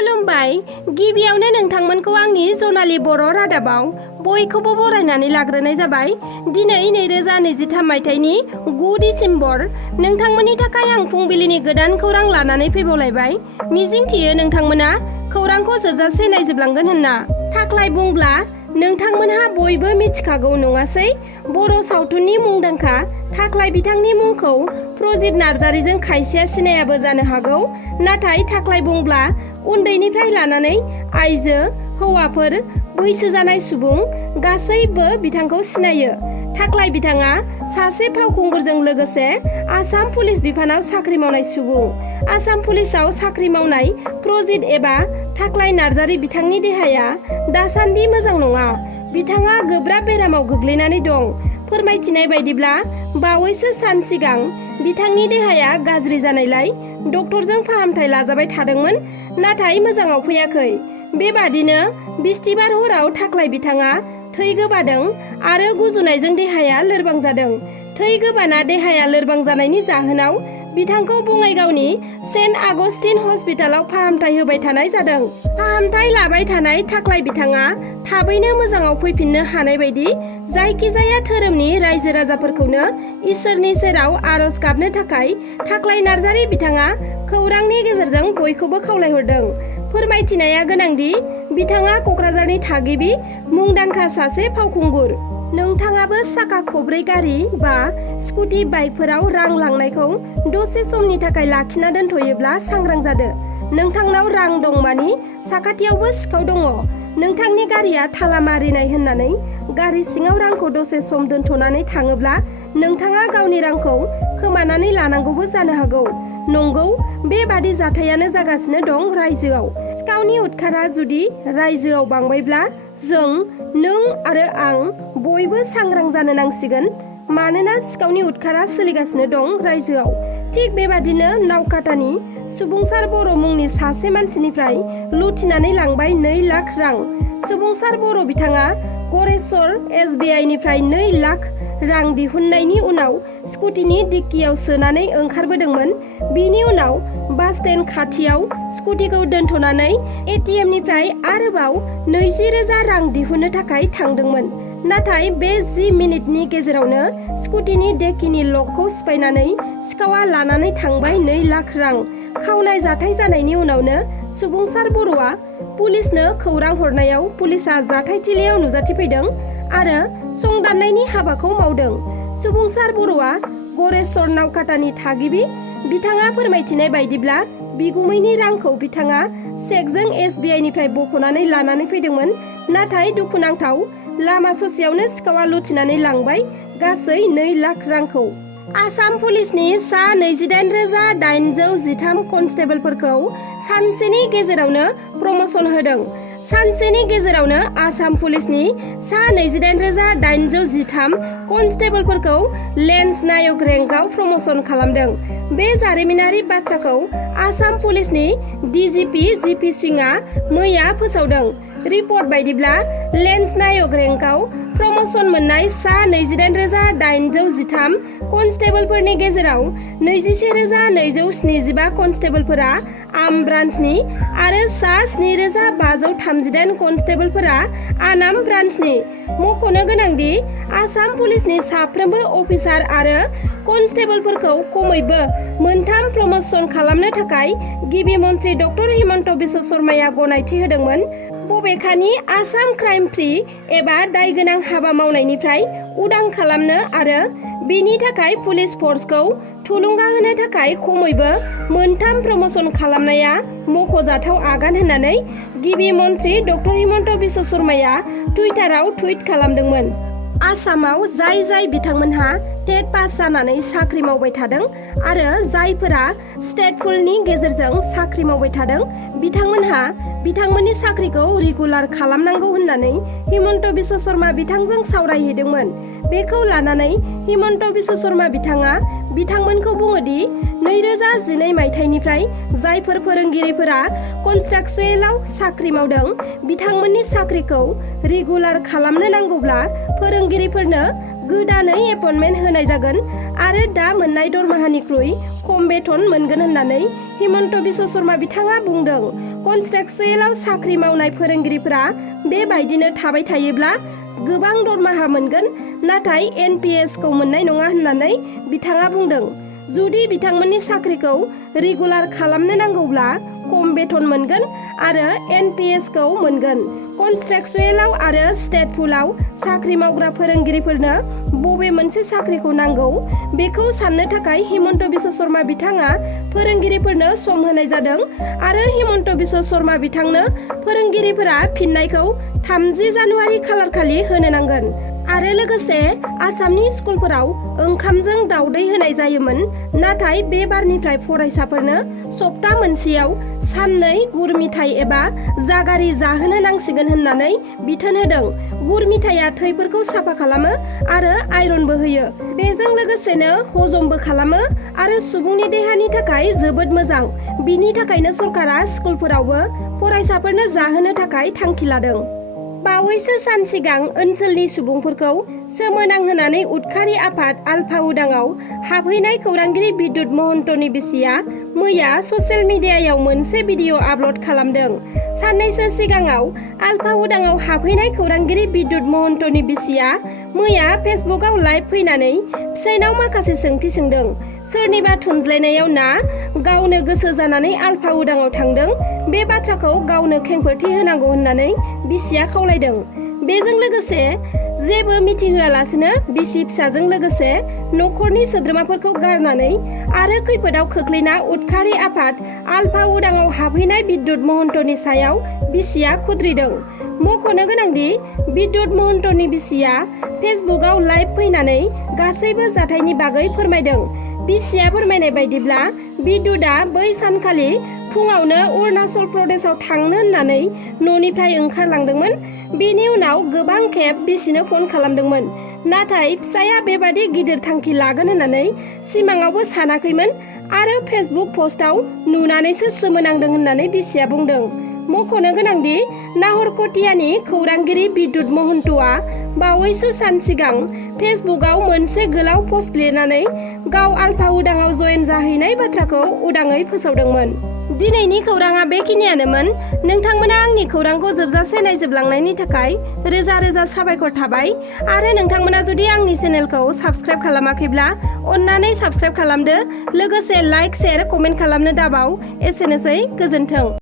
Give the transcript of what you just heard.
खुलुमबाय। गिबियावनो नोंथांमोनखौ आंनि जनालि बर' रादाबाव बयखौबो बरायनानै लाग्रोनाय जाबाय। दिनै 2023 मायथाइनि 9 डिसेम्बर। नोंथांमोननि थाखाय आं फुंबिलिनि गोदान खौरां लानानै फैबावलायबाय। मिजिंथियो नोंथांमोना खौरांखौ जोबजासे नायजोबलांगोन होनना। थाख्लाय बुंब्ला नोंथांमोनहा बयबो मिथिखागौ नङासै? बर' सावथुननि मुंदांखा थाख्लाय बिथांनि मुंखौ प्रजित नार्जारीजों खायसेया सिनायाबो जानो हागौ। नाथाय थाख्लाय बुंब्ला उन्दैनिफ्राय लानानै आइजो, हौवाफोर, बैसो जानाय सुबुं गासैबो बिथांखौ सिनायो। थाख्लाय बिथाङा सासे फावखुंगुरजों लोगोसे आसाम पुलिस बिफानाव साख्रि मावनाय सुबुं। आसाम पुलिसाव साख्रि मावनाय प्रजित एबा थाख्लाय नार्जारी बिथांनि देहाया दासान्दि मोजां नङा। बिथाङा गोब्राब बेरामाव गोग्लैनानै दं। फोरमायथिनाय बायदिब्ला बावैसो सान सिगां बिथांनि देहाया गाज्रि जानायलाय डक्टरजों फाहामथाय लाजाबाय थादोंमोन, नाथाय मोजाङाव फैयाखै। बेबादिनो बिस्थिबार हराव थाख्लाय बिथाङा थै गोबादों आरो गुजुनायजों देहाया लोरबां जादों। थै गोबाना देहाया लोरबां जानायनि जाहोनाव बिथांखौ बङाइगावनि सेन्ट आगस्टिन हस्पिटालाव फाहामथाय होबाय थानाय जादों। फाहामथाय लाबाय थानाय थाख्लाय बिथाङा थाबैनो मोजाङाव फैफिननो हानाय बायदि जायखिजाया धोरोमनि रायजो राजाफोरखौनो इसोरनि सेराव आरज गाबनो थाखाय थाख्लाय नार्जारी बिथाङा खौरांनि गेजेरजों बयखौबो खावलायहरदों। फोरमायथिनाया गोनांदि बिथाङा क'क्राझारनि थागिबि मुंदांखा सासे फावखुंगुर। नोंथाङाबो साखा खब्रै गारि बा स्कुटि बाइकफोराव रां लांनायखौ दसे समनि थाखाय लाखिना दोनथ'योब्ला सांग्रां जादो। नोंथांनाव रां दं मानि साखाथियावबो सिखाव दङ। नोंथांनि गारिया थाला मारिनाय होननानै गारि सिङाव रांखौ दसे सम दोनथ'नानै थाङोब्ला नोंथाङा गावनि रांखौ खोमानानै लानांगौबो जानो हागौ। नंगौ, बेबादि जाथायानो जागासिनो दं रायजोआव। सिखावनि उदखारा जुदि रायजोआव बांबायब्ला जों, नों आरो आं बयबो सांग्रां जानो नांसिगोन। मानोना सिखावनि उदखारा सोलिगासिनो दं रायजोआव। थिग बेबादिनो नावकाटानि सुबुंसार बर' मुंनि सासे मानसिनिफ्राय लुथिनानै लांबाय 2 लाख रां। सुबुंसार बर' बिथाङा गरेस्वर SBI निफ्राय 2 लाख रां दिहुननायनि उनाव स्कुटिनि डिक्कियाव सोनानै ओंखारबोदोंमोन। बिनि उनाव बास स्टेन्ड खाथियाव स्कुटिखौ दोनथ'नानै ATM निफ्राय आरोबाव 20,000 रां दिहुननो थाखाय थांदोंमोन। नाथाय बे 10 मिनिटनि गेजेरावनो स्कुटिनि डिक्किनि लकखौ सिफायनानै सिखावा लानानै थांबाय 2 लाख रां। खावनाय जाथाय जानायनि उनावनो सुबुंसार बर'आ पुलिसनो खौरां हरनायाव पुलिसा जाथायथिलियाव नुजाथिफैदों आरो संदाननायनि हाबाखौ मावदों। सुबुंसार बर'आ गरेस्वर नावकाटानि थागिबि। बिथाङा फोरमायथिनाय बायदिब्ला बिगुमैनि रांखौ बिथाङा चेकजों SBI निफ्राय बख'नानै लानानै फैदोंमोन। नाथाय दुखुनांथाव, लामा ससेयावनो सिखावा लुथिनानै लांबाय गासै 2 लाख रांखौ। आसाम पुलिसनि सा 28,813 कनस्टेबलफोरखौ सानसेनि गेजेरावनो प्रमसन होदों। सानसेनि गेजेरावनो आसाम पुलिसनि सा 28,813 कनस्टेबलफोरखौ लेन्स नायक रेंकआव प्रमसन खालामदों। बे जारिमिनारि बाथ्राखौ आसाम पुलिसनि DGP GP सिंहआ मैया फोसावदों। रिपर्ट बायदिब्ला लेन्स नायक रेंकआव प्रमसन मोननाय सा 28,813 कनस्टेबलफोरनि गेजेराव 21,275 कनस्टेबलफोरा आम ब्रान्चनि आरो सा 7,538 कनस्टेबलफोरा आनाम ब्रान्चनि। मख'नो गोनांदि आसाम पुलिसनि साफ्रोमबो अफिसार आरो कनस्टेबलफोरखौ खमैबो 3 प्रमसन खालामनो थाखाय गिबि मन्त्रि डक्टर हिमन्त बिश्व शर्माया गनायथि होदोंमोन। बबेखानि आसाम क्राइम फ्रि एबा दायगोनां हाबा मावनायनिफ्राय उदां खालामनो आरो बेनि थाखाय पुलिस फर्सखौ थुलुंगा होनो थाखाय खमैबो 3 प्रमसन खालामनाया मख'जाथाव आगान होननानै गिबि मन्त्रि डक्टर हिमन्त बिश्व शर्माया टुइटाराव टुइट खालामदोंमोन। आसामाव जाय बिथांमोनहा टेट पास जानानै साख्रि मावबाय थादों आरो जायफोरा स्टेटफुलनि गेजेरजों साख्रि मावबाय थादों बिथांमोनहा बिथांमोननि साख्रिखौ रेगुलार खालामनांगौ होननानै हिमन्त बिश्व शर्मा बिथांजों सावरायहैदोंमोन। बेखौ लानानै हिमन्त बिश्व शर्मा बिथाङा बिथांमोनखौ बुङोदि 2012 मायथाइनिफ्राय जायफोर फोरोंगिरिफोरा कन्ट्राक्चुएलाव साख्रि मावदों बिथांमोननि साख्रिखौ रेगुलार खालामनो नांगौब्ला फोरोंगिरिफोरनो गोदानै एपइन्टमेन्ट होनाय जागोन आरो दा मोननाय दरमाहानिख्रुइ खम बेथन मोनगोन होननानै हिमन्त बिश्व शर्मा बिथाङा बुंदों। कन्ट्रेक्चुयेलाव साख्रि मावनाय फोरोंगिरिफोरा बेबायदिनो थाबाय थायोब्ला गोबां दरमाहा मोनगोन, नाथाय NPS खौ मोननाय नङा होननानै बिथाङा बुंदों। जुदि बिथांमोननि साख्रिखौ रेगुलार खालामनो नांगौब्ला खम बेथन मोनगोन आरो NPS खौ मोनगोन। कन्ट्रेक्चुयेलाव आरो स्टेटफुलाव साख्रि मावग्रा फोरोंगिरिफोरनो बबे मोनसे साख्रिखौ नांगौ बेखौ साननो थाखाय हिमन्त बिश्व शर्मा बिथाङा फोरोंगिरिफोरनो सम होनाय जादों आरो हिमन्त बिश्व शर्मा बिथांनो फोरोंगिरिफोरा फिननायखौ 30 जानुवारि खालारखालि होनो नांगोन। आरो लोगोसे आसामनि स्कुलफोराव ओंखामजों दावदै होनाय जायोमोन, नाथाय बे बारनिफ्राय फरायसाफोरनो सप्ता मोनसेयाव साननै गुर मिथाइ एबा जागारि जाहोनो नांसिगोन होननानै बिथोन होदों। गुर मिथाइया थैफोरखौ साफा खालामो आरो आयरनबो होयो। बेजों लोगोसेनो हजमबो खालामो आरो सुबुंनि देहानि थाखाय जोबोद मोजां। बिनि थाखायनो सरकारा स्कुलफोरावबो फरायसाफोरनो जाहोनो थाखाय थांखि लादों। बावैसो सान सिगां ओनसोलनि सुबुंफोरखौ सोमोनांहोनानै उदखारि आफाद आलफा उदांआव हाबहैनाय खौरांगिरि बिद्युत महन्तनि बिसिया मैया ससियेल मिडियायाव मोनसे भिडिअ आपल'ड खालामदों। साननैसो सिगाङाव आलफा उदांआव हाबहैनाय खौरांगिरि बिद्युत महन्तनि बिसिया मैया फेसबुकआव लाइभ फैनानै फिसायनाव माखासे सोंथि सोंदों। सोरनिबा थुनज्लायनायाव ना गावनो गोसो जानानै आलफा उदांआव थांदों, बे बाथ्राखौ गावनो खेंफोरथि होनांगौ होननानै बिसिया खावलायदों। बेजों लोगोसे जेबो मिथिहोआलासिनो बिसि फिसाजों लोगोसे न'खरनि सोद्रोमाफोरखौ गारनानै आरो खैफोदाव खोख्लैना उदखारि आफाद आलफा उदांआव हाबहैनाय बिद्युत महन्तनि सायाव बिसिया खुद्रिदों। मख'नो गोनांदि बिद्युत महन्तनि बिसिया फेसबुकआव लाइभ फैनानै गासैबो जाथायनि बागै फोरमायदों। बिसिया फोरमायनाय बायदिब्ला बिद्युतआ बै सानखालि फुङावनो अरुणाचल प्रदेशआव थांनो होननानै न'निफ्राय ओंखारलांदोंमोन। बेनि उनाव गोबां खेब बिसिनो फन खालामदोंमोन, नाथाय फिसाया बेबादि गिदिर थांखि लागोन होननानै सिमाङावबो सानाखैमोन आरो फेसबुक पस्टआव नुनानैसो सोमोनांदों होननानै बिसिया बुंदों। मख'नो गोनांदि नाहरकटियानि खौरांगिरि बिद्युत महन्तआ बावैसो सान सिगां फेसबुकआव मोनसे गोलाव पस्ट लिरनानै गाव आलफा उदांआव जयेन जाहैनाय बाथ्राखौ उदाङै फोसावदोंमोन। दिनैनि खौराङा बेखिनियानोमोन। नोंथांमोना आंनि खौरांखौ जोबजासे नायजोबलांनायनि थाखाय रोजा रोजा साबायखर थाबाय आरो नोंथांमोना जुदि आंनि चेनेलखौ साबस्क्राइब खालामाखैब्ला अन्नानै साबस्क्राइब खालामदो। लोगोसे लाइक, शेयार, कमेन्ट खालामनो दाबाव। एसेनोसै, गोजोन्थों।